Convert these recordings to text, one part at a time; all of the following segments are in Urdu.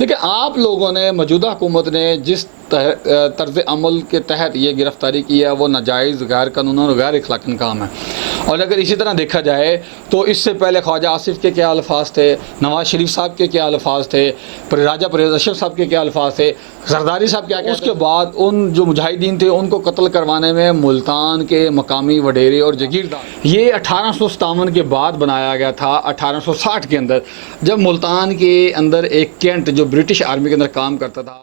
دیکھیں آپ لوگوں نے موجودہ حکومت نے جس طرز عمل کے تحت یہ گرفتاری کی ہے وہ ناجائز، غیر قانونی اور غیر اخلاقی کام ہے. اور اگر اسی طرح دیکھا جائے تو اس سے پہلے خواجہ آصف کے کیا الفاظ تھے، نواز شریف صاحب کے کیا الفاظ تھے، راجہ پرویز اشرف صاحب کے کیا الفاظ تھے، زرداری صاحب کیا اس کے بعد ان جو مجاہدین تھے ان کو قتل کروانے میں ملتان کے مقامی وڈیرے اور جگیردار، یہ 1857 کے بعد بنایا گیا تھا. 1860 کے اندر جب ملتان کے اندر ایک کینٹ جو برٹش آرمی کے اندر کام کرتا تھا.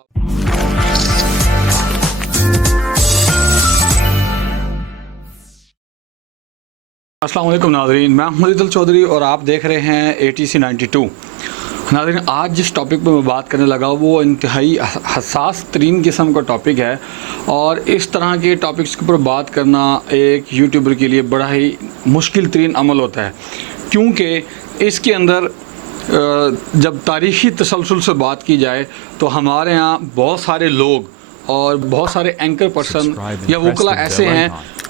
السلام علیکم ناظرین، میں محمد عادل چودھری اور آپ دیکھ رہے ہیں ATC 92. ناظرین، آج جس ٹاپک پہ میں بات کرنے لگا وہ انتہائی حساس ترین قسم کا ٹاپک ہے، اور اس طرح کے ٹاپکس کے اوپر بات کرنا ایک یوٹیوبر کے لیے بڑا ہی مشکل ترین عمل ہوتا ہے، کیونکہ اس کے اندر جب تاریخی تسلسل سے بات کی جائے تو ہمارے ہاں بہت سارے لوگ اور بہت سارے اینکر پرسن یا وکلا ایسے ہیں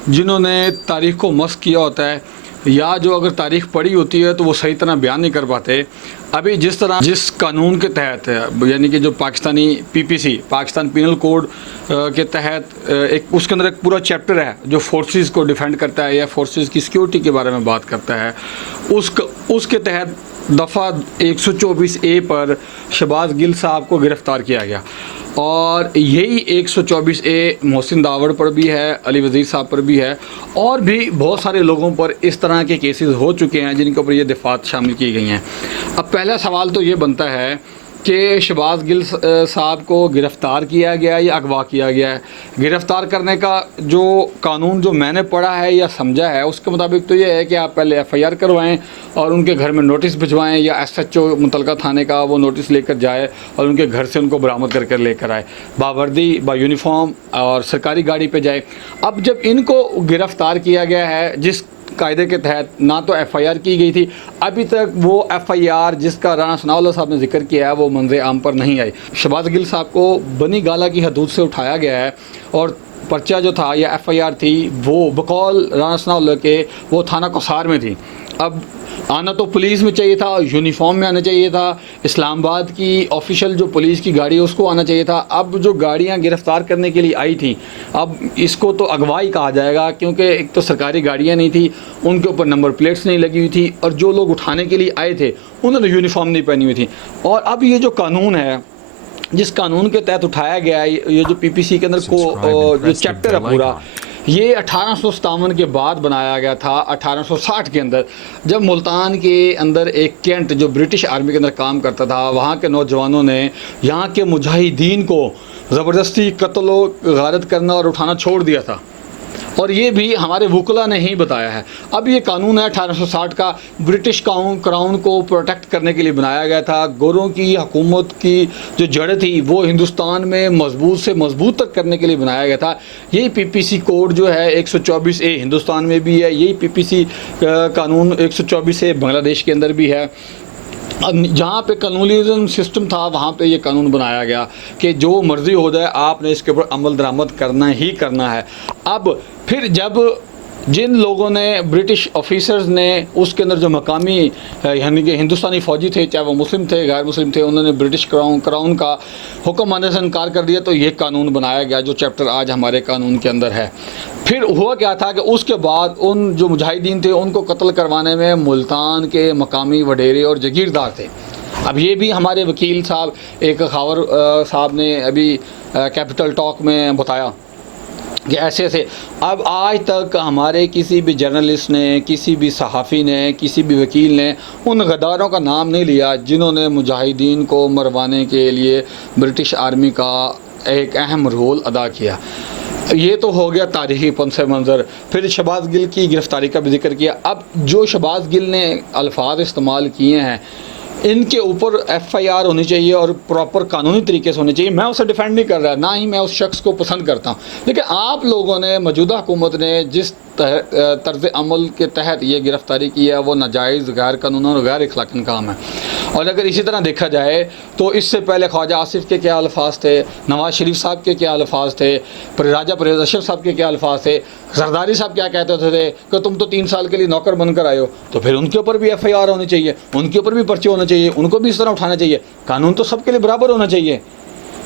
جنہوں نے تاریخ کو مسخ کیا ہوتا ہے، یا جو اگر تاریخ پڑھی ہوتی ہے تو وہ صحیح طرح بیان نہیں کر پاتے. ابھی جس قانون کے تحت یعنی کہ جو Pakistani PPC Pakistan penal code کے تحت اس کے اندر ایک پورا چیپٹر ہے جو فورسز کو ڈیفینڈ کرتا ہے یا فورسز کی سیکیورٹی کے بارے میں بات کرتا ہے، اس کے تحت دفعہ 124A پر شہباز گل صاحب کو گرفتار کیا گیا. اور یہی 124A محسن داوڑ پر بھی ہے، علی وزیر صاحب پر بھی ہے، اور بھی بہت سارے لوگوں پر اس طرح کے کیسز ہو چکے ہیں جن کے اوپر یہ دفعات شامل کی گئی ہیں. اب پہلا سوال تو یہ بنتا ہے کہ شہباز گل صاحب کو گرفتار کیا گیا یا اغوا کیا گیا ہے. گرفتار کرنے کا جو قانون جو میں نے پڑھا ہے یا سمجھا ہے اس کے مطابق تو یہ ہے کہ آپ پہلے FIR کروائیں اور ان کے گھر میں نوٹس بھجوائیں، یا SHO متعلقہ تھانے کا وہ نوٹس لے کر جائے اور ان کے گھر سے ان کو برآمد کر لے کر آئے، باوردی با یونیفارم اور سرکاری گاڑی پہ جائے. اب جب ان کو گرفتار کیا گیا ہے جس قاعدے کے تحت نہ تو FIR کی گئی تھی، ابھی تک وہ FIR جس کا رانا ثناء اللہ صاحب نے ذکر کیا ہے وہ منظر عام پر نہیں آئی. شہباز گل صاحب کو بنی گالہ کی حدود سے اٹھایا گیا ہے، اور پرچہ جو تھا یا FIR تھی وہ بقول رانا ثناء اللہ کے وہ تھانہ کوثار میں تھی. اب آنا تو پولیس میں چاہیے تھا، یونیفارم میں آنا چاہیے تھا، اسلام آباد کی آفیشیل جو پولیس کی گاڑی ہے اس کو آنا چاہیے تھا. اب جو گاڑیاں گرفتار کرنے کے لیے آئی تھیں اب اس کو تو اغوائی کہا جائے گا، کیونکہ ایک تو سرکاری گاڑیاں نہیں تھیں، ان کے اوپر نمبر پلیٹس نہیں لگی ہوئی تھی، اور جو لوگ اٹھانے کے لیے آئے تھے انہوں نے یونیفارم نہیں پہنی ہوئی تھی. اور اب یہ جو قانون ہے جس قانون کے تحت اٹھایا گیا ہے، یہ جو PPC کے اندر جو چیپٹر ہے پورا، یہ 1857 کے بعد بنایا گیا تھا. 1860 کے اندر جب ملتان کے اندر ایک کینٹ جو برٹش آرمی کے اندر کام کرتا تھا، وہاں کے نوجوانوں نے یہاں کے مجاہدین کو زبردستی قتل و غارت کرنا اور اٹھانا چھوڑ دیا تھا، اور یہ بھی ہمارے وکلا نے ہی بتایا ہے. اب یہ قانون ہے 1860 کا، برٹش کراؤن کو پروٹیکٹ کرنے کے لیے بنایا گیا تھا. گوروں کی حکومت کی جو جڑ تھی وہ ہندوستان میں مضبوط سے مضبوط تک کرنے کے لیے بنایا گیا تھا. یہی PPC کوڈ جو ہے 124A ہندوستان میں بھی ہے، یہی PPC قانون 124A بنگلہ دیش کے اندر بھی ہے. جہاں پہ کلونیلزم سسٹم تھا وہاں پہ یہ قانون بنایا گیا کہ جو مرضی ہو جائے آپ نے اس کے اوپر عمل درآمد کرنا ہی کرنا ہے. اب پھر جب جن لوگوں نے برٹش آفیسرز نے اس کے اندر جو مقامی یعنی کہ ہندوستانی فوجی تھے، چاہے وہ مسلم تھے غیر مسلم تھے، انہوں نے برٹش کراؤن کا حکم ماننے سے انکار کر دیا تو یہ قانون بنایا گیا جو چیپٹر آج ہمارے قانون کے اندر ہے. پھر ہوا کیا تھا کہ اس کے بعد ان جو مجاہدین تھے ان کو قتل کروانے میں ملتان کے مقامی وڈیرے اور جگیردار تھے. اب یہ بھی ہمارے وکیل صاحب ایک خاور صاحب نے ابھی کیپٹل ٹاک میں بتایا کہ ایسے ایسے. اب آج تک ہمارے کسی بھی جرنلسٹ نے، کسی بھی صحافی نے، کسی بھی وکیل نے ان غداروں کا نام نہیں لیا جنہوں نے مجاہدین کو مروانے کے لیے برٹش آرمی کا ایک اہم رول ادا کیا. یہ تو ہو گیا تاریخی پس منظر. پھر شہباز گل کی گرفتاری کا بھی ذکر کیا. اب جو شہباز گل نے الفاظ استعمال کیے ہیں ان کے اوپر FIR ہونی چاہیے اور پراپر قانونی طریقے سے ہونی چاہیے. میں اسے ڈیفینڈ نہیں کر رہا، نہ ہی میں اس شخص کو پسند کرتا ہوں، لیکن آپ لوگوں نے موجودہ حکومت نے جس طرز عمل کے تحت یہ گرفتاری کی ہے وہ ناجائز، غیر قانونی اور غیر اخلاقی کام ہے۔ اور اگر اسی طرح دیکھا جائے تو اس سے پہلے خواجہ آصف کے کیا الفاظ تھے، نواز شریف صاحب کے کیا الفاظ تھے، راجہ پرویز اشرف صاحب کے کیا الفاظ تھے، زرداری صاحب کیا کہتے تھے کہ تم تو 3 سال کے لیے نوکر بن کر آئے ہو، تو پھر ان کے اوپر بھی ایف آئی آر ہونی چاہیے، ان کے اوپر بھی پرچے ہونے چاہیے، ان کو بھی اس طرح اٹھانا چاہیے۔ قانون تو سب کے لیے برابر ہونا چاہیے۔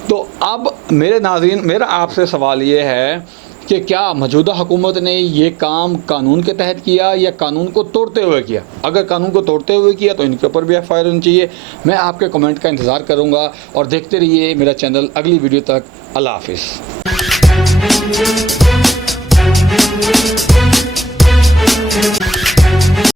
تو اب میرے ناظرین، میرا آپ سے سوال یہ ہے کہ کیا موجودہ حکومت نے یہ کام قانون کے تحت کیا یا قانون کو توڑتے ہوئے کیا؟ اگر قانون کو توڑتے ہوئے کیا تو ان کے اوپر بھی ایف آئی آر ہونی چاہیے۔ میں آپ کے کمنٹ کا انتظار کروں گا اور دیکھتے رہیے میرا چینل۔ اگلی ویڈیو تک اللہ حافظ۔